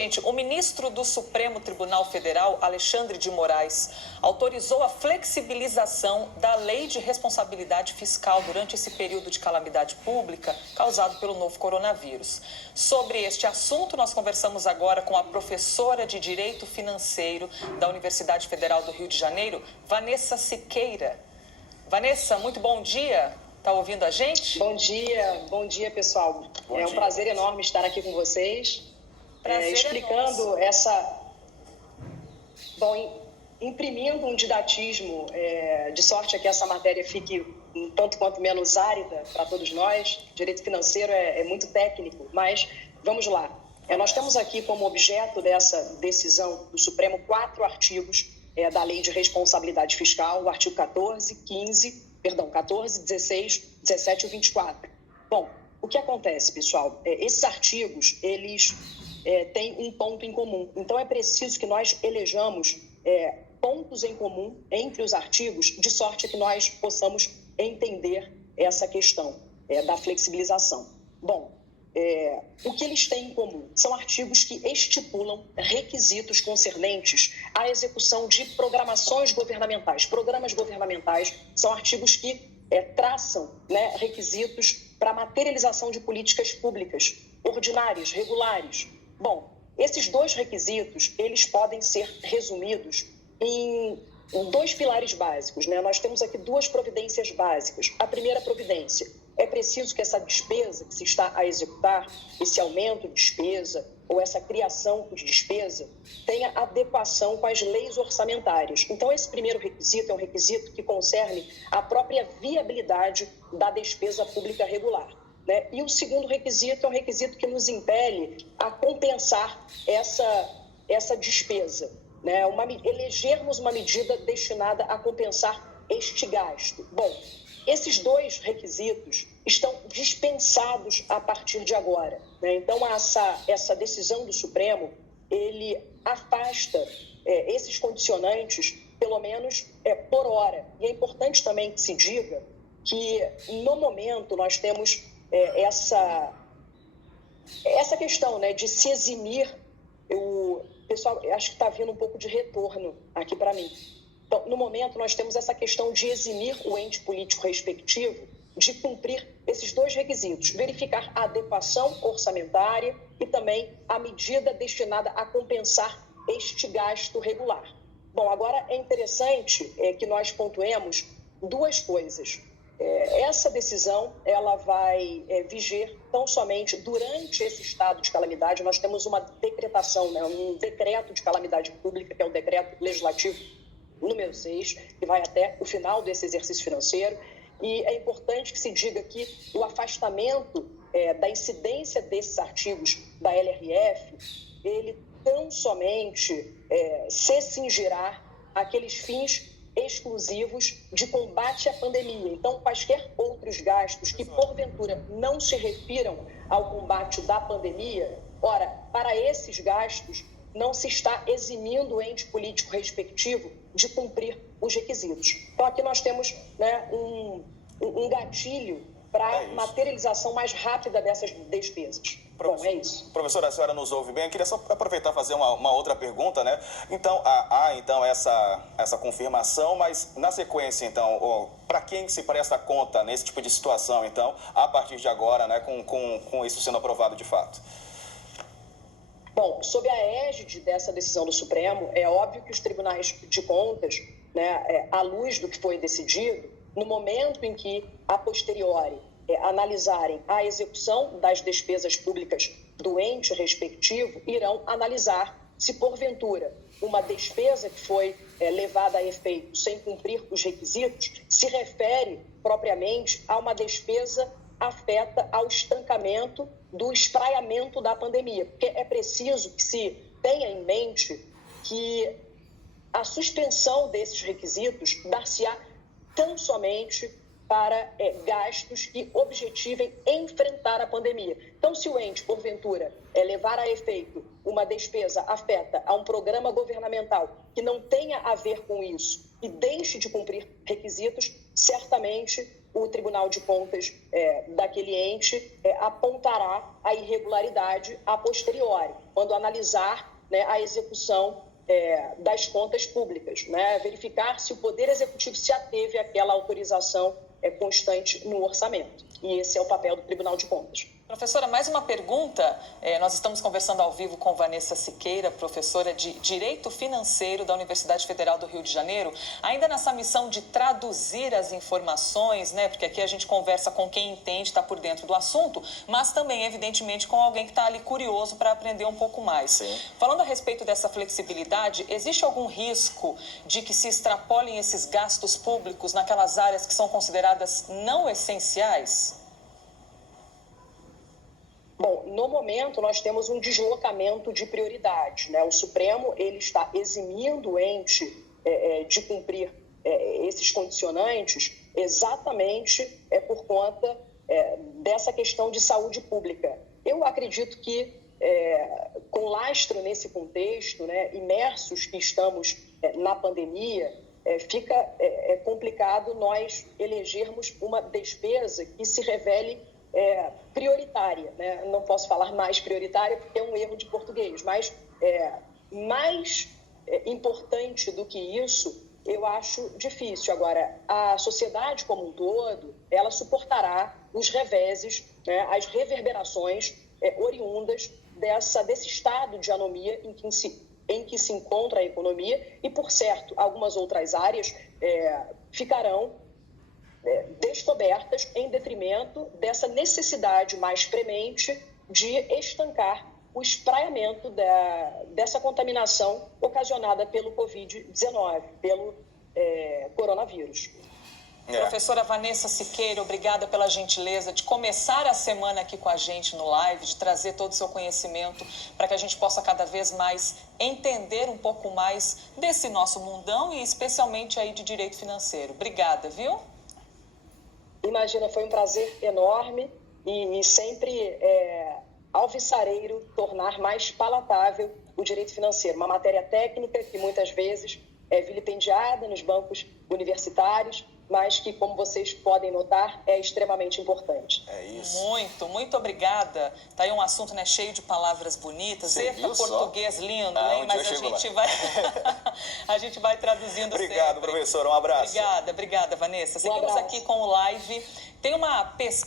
Gente, o ministro do Supremo Tribunal Federal, Alexandre de Moraes, autorizou a flexibilização da Lei de Responsabilidade Fiscal durante esse período de calamidade pública causado pelo novo coronavírus. Sobre este assunto, nós conversamos agora com a professora de Direito Financeiro da Universidade Federal do Rio de Janeiro, Vanessa Siqueira. Vanessa, muito bom dia. Está ouvindo a gente? Bom dia, pessoal. É um prazer enorme estar aqui com vocês. Explicando imprimindo um didatismo, de sorte que essa matéria fique um tanto quanto menos árida para todos nós. Direito financeiro é muito técnico, mas vamos lá. Nós temos aqui como objeto dessa decisão do Supremo 4 artigos da Lei de Responsabilidade Fiscal, o artigo 14, 16, 17 e 24. Bom, o que acontece, pessoal? Esses artigos, eles têm um ponto em comum. Então, é preciso que nós elejamos pontos em comum entre os artigos, de sorte que nós possamos entender essa questão da flexibilização. Bom, o que eles têm em comum? São artigos que estipulam requisitos concernentes à execução de programações governamentais. Programas governamentais são artigos que traçam, requisitos para materialização de políticas públicas ordinárias, regulares. Bom, esses dois requisitos, eles podem ser resumidos em 2 pilares básicos, Nós temos aqui 2 providências básicas. A primeira providência: é preciso que essa despesa que se está a executar, esse aumento de despesa ou essa criação de despesa, tenha adequação com as leis orçamentárias. Então, esse primeiro requisito é um requisito que concerne a própria viabilidade da despesa pública regular. E o segundo requisito é um requisito que nos impele a compensar essa despesa, elegermos uma medida destinada a compensar este gasto. Bom, esses 2 requisitos estão dispensados a partir de agora. Então, essa decisão do Supremo, ele afasta esses condicionantes, pelo menos por hora. E é importante também que se diga que, no momento, nós temos essa questão de se eximir. Pessoal, acho que está vindo um pouco de retorno aqui para mim. Então, no momento, nós temos essa questão de eximir o ente político respectivo de cumprir esses 2 requisitos: verificar a adequação orçamentária e também a medida destinada a compensar este gasto regular. Bom, agora é interessante que nós pontuemos 2 coisas. Essa decisão, ela vai viger tão somente durante esse estado de calamidade. Nós temos uma decretação, um decreto de calamidade pública, que é o decreto legislativo número 6, que vai até o final desse exercício financeiro. E é importante que se diga que o afastamento da incidência desses artigos da LRF, ele tão somente se cingirá àqueles fins exclusivos de combate à pandemia. Então, quaisquer outros gastos que, porventura, não se refiram ao combate da pandemia, ora, para esses gastos, não se está eximindo o ente político respectivo de cumprir os requisitos. Então, aqui nós temos um gatilho para materialização mais rápida dessas despesas. Bom, é isso. Professora, a senhora nos ouve bem. Eu queria só aproveitar e fazer uma outra pergunta, Então, há essa confirmação, mas na sequência, então, para quem se presta conta nesse tipo de situação, então, a partir de agora, com isso sendo aprovado de fato? Bom, sob a égide dessa decisão do Supremo, é óbvio que os tribunais de contas, à luz do que foi decidido, no momento em que, a posteriori, analisarem a execução das despesas públicas do ente respectivo, irão analisar se, porventura, uma despesa que foi levada a efeito sem cumprir os requisitos se refere propriamente a uma despesa afeta ao estancamento do espraiamento da pandemia. Porque é preciso que se tenha em mente que a suspensão desses requisitos dar-se-á tão somente para gastos que objetivem enfrentar a pandemia. Então, se o ente, porventura, levar a efeito uma despesa afeta a um programa governamental que não tenha a ver com isso e deixe de cumprir requisitos, certamente o Tribunal de Contas daquele ente apontará a irregularidade a posteriori, quando analisar, né, a execução das contas públicas, né, verificar se o Poder Executivo se ateve àquela autorização constante no orçamento. E esse é o papel do Tribunal de Contas. Professora, mais uma pergunta. Nós estamos conversando ao vivo com Vanessa Siqueira, professora de Direito Financeiro da Universidade Federal do Rio de Janeiro. Ainda nessa missão de traduzir as informações, né? Porque aqui a gente conversa com quem entende, está por dentro do assunto, mas também, evidentemente, com alguém que está ali curioso para aprender um pouco mais. Sim. Falando a respeito dessa flexibilidade, existe algum risco de que se extrapolem esses gastos públicos naquelas áreas que são consideradas não essenciais? Bom, no momento nós temos um deslocamento de prioridades, né? O Supremo ele está eximindo o ente de cumprir esses condicionantes exatamente por conta dessa questão de saúde pública. Eu acredito que, com lastro nesse contexto, né, imersos que estamos na pandemia, fica complicado nós elegermos uma despesa que se revele prioritária, né? Não posso falar mais prioritária porque é um erro de português, mas mais importante do que isso, eu acho difícil. Agora, a sociedade como um todo, ela suportará os reveses, né, as reverberações oriundas desse estado de anomia em que se encontra a economia e, por certo, algumas outras áreas ficarão descobertas em detrimento dessa necessidade mais premente de estancar o espraiamento dessa contaminação ocasionada pelo Covid-19, pelo coronavírus. Professora Vanessa Siqueira, obrigada pela gentileza de começar a semana aqui com a gente no live, de trazer todo o seu conhecimento para que a gente possa cada vez mais entender um pouco mais desse nosso mundão e especialmente aí de direito financeiro. Obrigada, viu? Imagina, foi um prazer enorme e sempre alvissareiro tornar mais palatável o direito financeiro, uma matéria técnica que muitas vezes é vilipendiada nos bancos universitários, mas que, como vocês podem notar, é extremamente importante. É isso. Muito obrigada. Tá aí um assunto, né, cheio de palavras bonitas. Eita, português lindo, hein? Mas a gente vai traduzindo. Obrigado, sempre. professora. Um abraço. Obrigada, Vanessa. Seguimos aqui com o live. Tem uma pesquisa